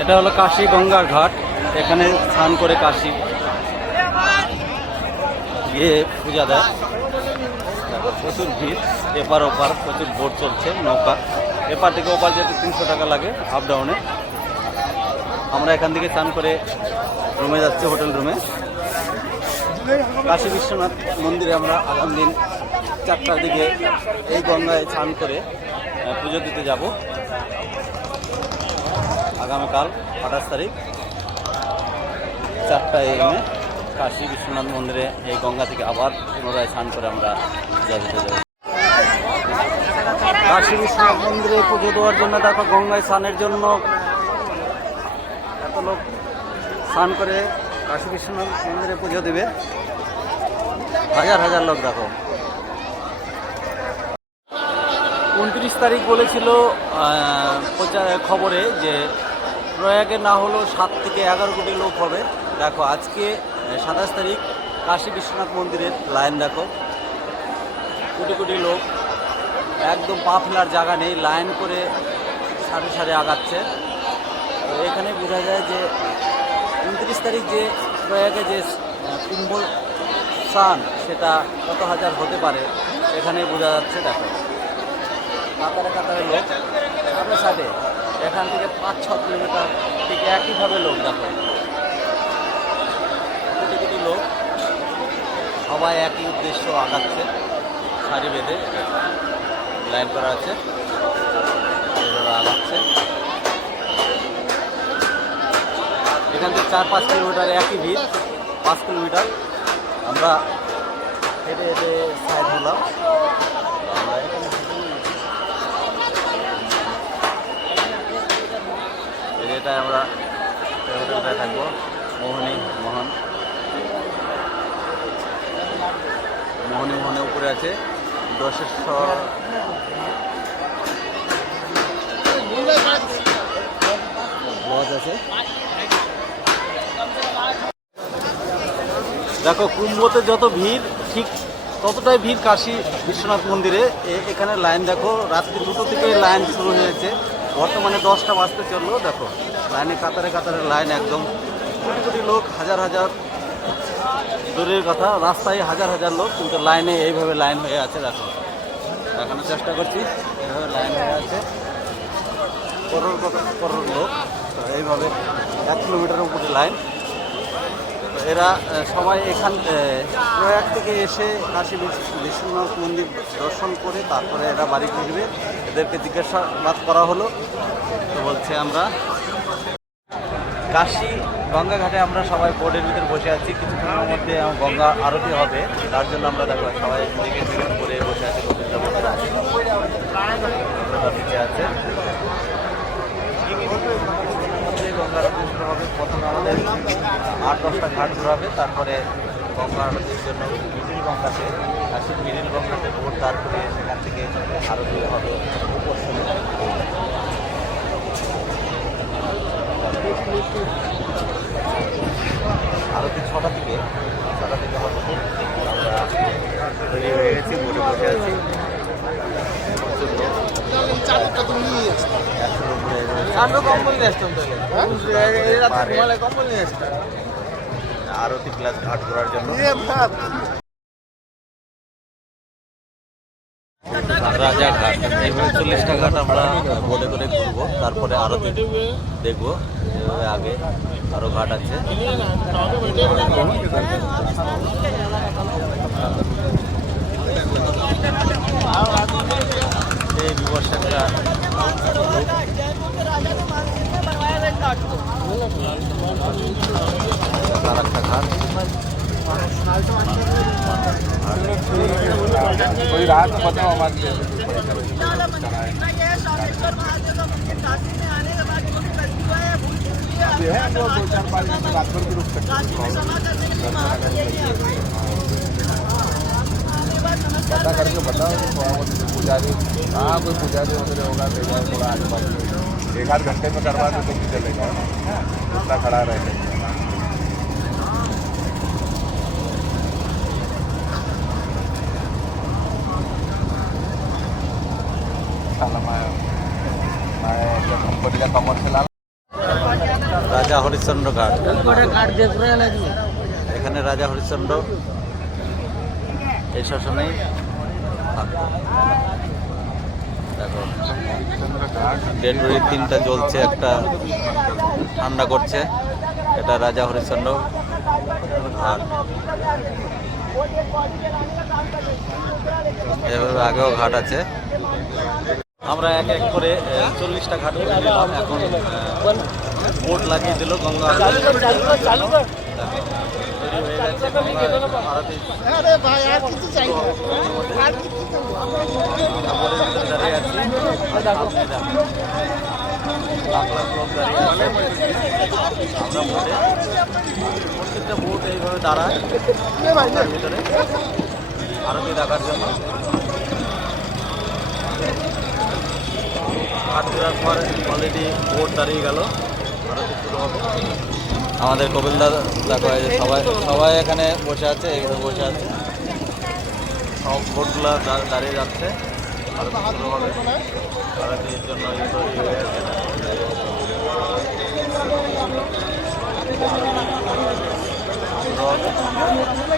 এটা হলো কাশী গঙ্গার ঘাট। এখানে স্নান করে কাশী গিয়ে পূজা দেয়। প্রচুর ভিড়, এপার ওপার প্রচুর বোট চলছে, নৌকা। এপার থেকে ওপার যেতে 300 টাকা লাগে আপ ডাউনে। আমরা এখান থেকে স্নান করে রুমে যাচ্ছি, হোটেল রুমে। কাশী বিশ্বনাথ মন্দিরে আমরা আগামী দিন 4টার দিকে এই গঙ্গায় স্নান করে পুজো দিতে যাব। আগামীকাল 28 তারিখ 4টা AM কাশী বিশ্বনাথ মন্দিরে এই গঙ্গা থেকে আবার পুনরায় স্নান করে আমরা পূজা দিতে যাব। কাশী বিশ্বনাথ মন্দিরে পুজো দেওয়ার জন্য দেখো, গঙ্গায় স্নানের জন্য এত লোক স্নান করে কাশী বিশ্বনাথ মন্দিরে পুজো দেবে। হাজার হাজার লোক দেখো। 29 তারিখ বলেছিল খবরে যে প্রয়াগে না হলেও 7 থেকে 11 কোটি লোক হবে। দেখো আজকে 27 তারিখ কাশী বিশ্বনাথ মন্দিরের লাইন দেখো, কোটি কোটি লোক, একদম পা ফেলার জায়গা নেই, লাইন করে সারি সারি আগাচ্ছে। তো এখানে বোঝা যায় যে 29 তারিখ যে প্রয়াগে যে কুম্ভ স্নান, সেটা কত হাজার হতে পারে এখানে বোঝা যাচ্ছে। দেখো কাতারে কাতারে লোক, সামনে সাইডে এখান থেকে 5-6 কিলোমিটার ঠিক একইভাবে লোক দেখো, কোটি কোটি লোক, সবাই একই উদ্দেশ্য আগাচ্ছে, সারি বেঁধে লাইন করা আছে, এভাবে আগাচ্ছে। এখান থেকে 4-5 কিলোমিটার একই ভিড়, 5 কিলোমিটার। আমরা হেঁটে হেঁটে সাইড হলাম। এটাই আমরা হোটেলটায় থাকবো, মোহনে উপরে আছে দশেশ্বর লজ আছে। দেখো কুম্ভতে যত ভিড়, ঠিক ততটাই ভিড় কাশী বিশ্বনাথ মন্দিরে। এখানে লাইন দেখো, রাত্রি 2টো থেকে লাইন শুরু হয়েছে, বর্তমানে 10টা বাজতে চললো। দেখো লাইনে কাতারে কাতারে লাইন, একদম কোটি কোটি লোক, হাজার হাজার দূরের কথা, রাস্তায় হাজার হাজার লোক, কিন্তু লাইনে এইভাবে লাইন হয়ে আছে। দেখো দেখানোর চেষ্টা করছি, এইভাবে লাইন হয়ে আছে, করোড় লোক। তো এইভাবে 1 কিলোমিটারের উপরে লাইন। তো এরা সবাই প্রয়াগ থেকে এসে কাশী বিশ্বনাথ মন্দির দর্শন করে তারপরে এরা বাড়ি ফিরবে। এদেরকে জিজ্ঞাসাবাদ করা হলো, তো বলছে আমরা কাশী গঙ্গা ঘাটে আমরা সবাই বোর্ডের ভিতরে বসে আছি, কিছুক্ষণের মধ্যে গঙ্গা আরতি হবে, তার জন্য আমরা দেখো সবাই টিকিট করে বসে আছি। নিচে আছে গঙ্গা আরতি শুরু হবে। প্রথমে আমাদের 8-10টা ঘাট ঘোরাবে, তারপরে গঙ্গা আরতির জন্য মিডিল গঙ্গাতে, কাশীর মিডিল গঙ্গাতে বোট দাঁড় করে সেখান থেকে আরতি হবে পশ্চিমে। আরতি 6টা থেকে হবে। আমরা তৈরি হয়ে গেছি, বোটে বসে আছি। আরতি প্লাস ঘাট ঘোরার জন্য রাজাঘাট, এইভাবে 40টা ঘাট আমরা বোটে করে ঘুরবো, তারপরে আরতি দেখবো। এভাবে আগে আরো ঘাট আছে। এই বিবর্ষকরা আর একটা ঘাট। कोई रात में बताओ हमारे है वो 2-4 दिन रात भर भी रुक सकते हैं। पता करके बताओ पुजारी, हाँ कोई पुजारी वगैरह होगा थोड़ा आगे पास 1-8 घंटे में करवा दो तो भी चलेगा, उतना खड़ा रहेगा। कंपनी का कमर्शियल রাজা হরিশ্চন্দ্র ঘাট। এখানে রাজা হরিশ্চন্দ্র এই শাসনেই থাকতো। দেখো ডেডবড়ি 3টা জ্বলছে, একটা ঠান্ডা করছে। এটা রাজা হরিশ্চন্দ্র ঘাট। এভাবে আগেও ঘাট আছে। আমরা এক এক করে 40টা ঘাট করে নিলাম। এখন বোট লাগিয়ে দিল গঙ্গা আরতি। প্রত্যেকটা বোট এইভাবে দাঁড়ায় গঙ্গার ভিতরে আরতি দেখার জন্য। ঘাট ফেরার পর অলরেডি বোট দাঁড়িয়ে গেল, আরতি শুরু হবে। আমাদের কপিলদা দেখো সবাই সবাই এখানে বসে আছে, এখানে বসে আছে। সব বোটগুলো দাঁড়িয়ে যাচ্ছে, আরতি শুরু হবে। আরতির জন্য তৈরি হয়ে আছে।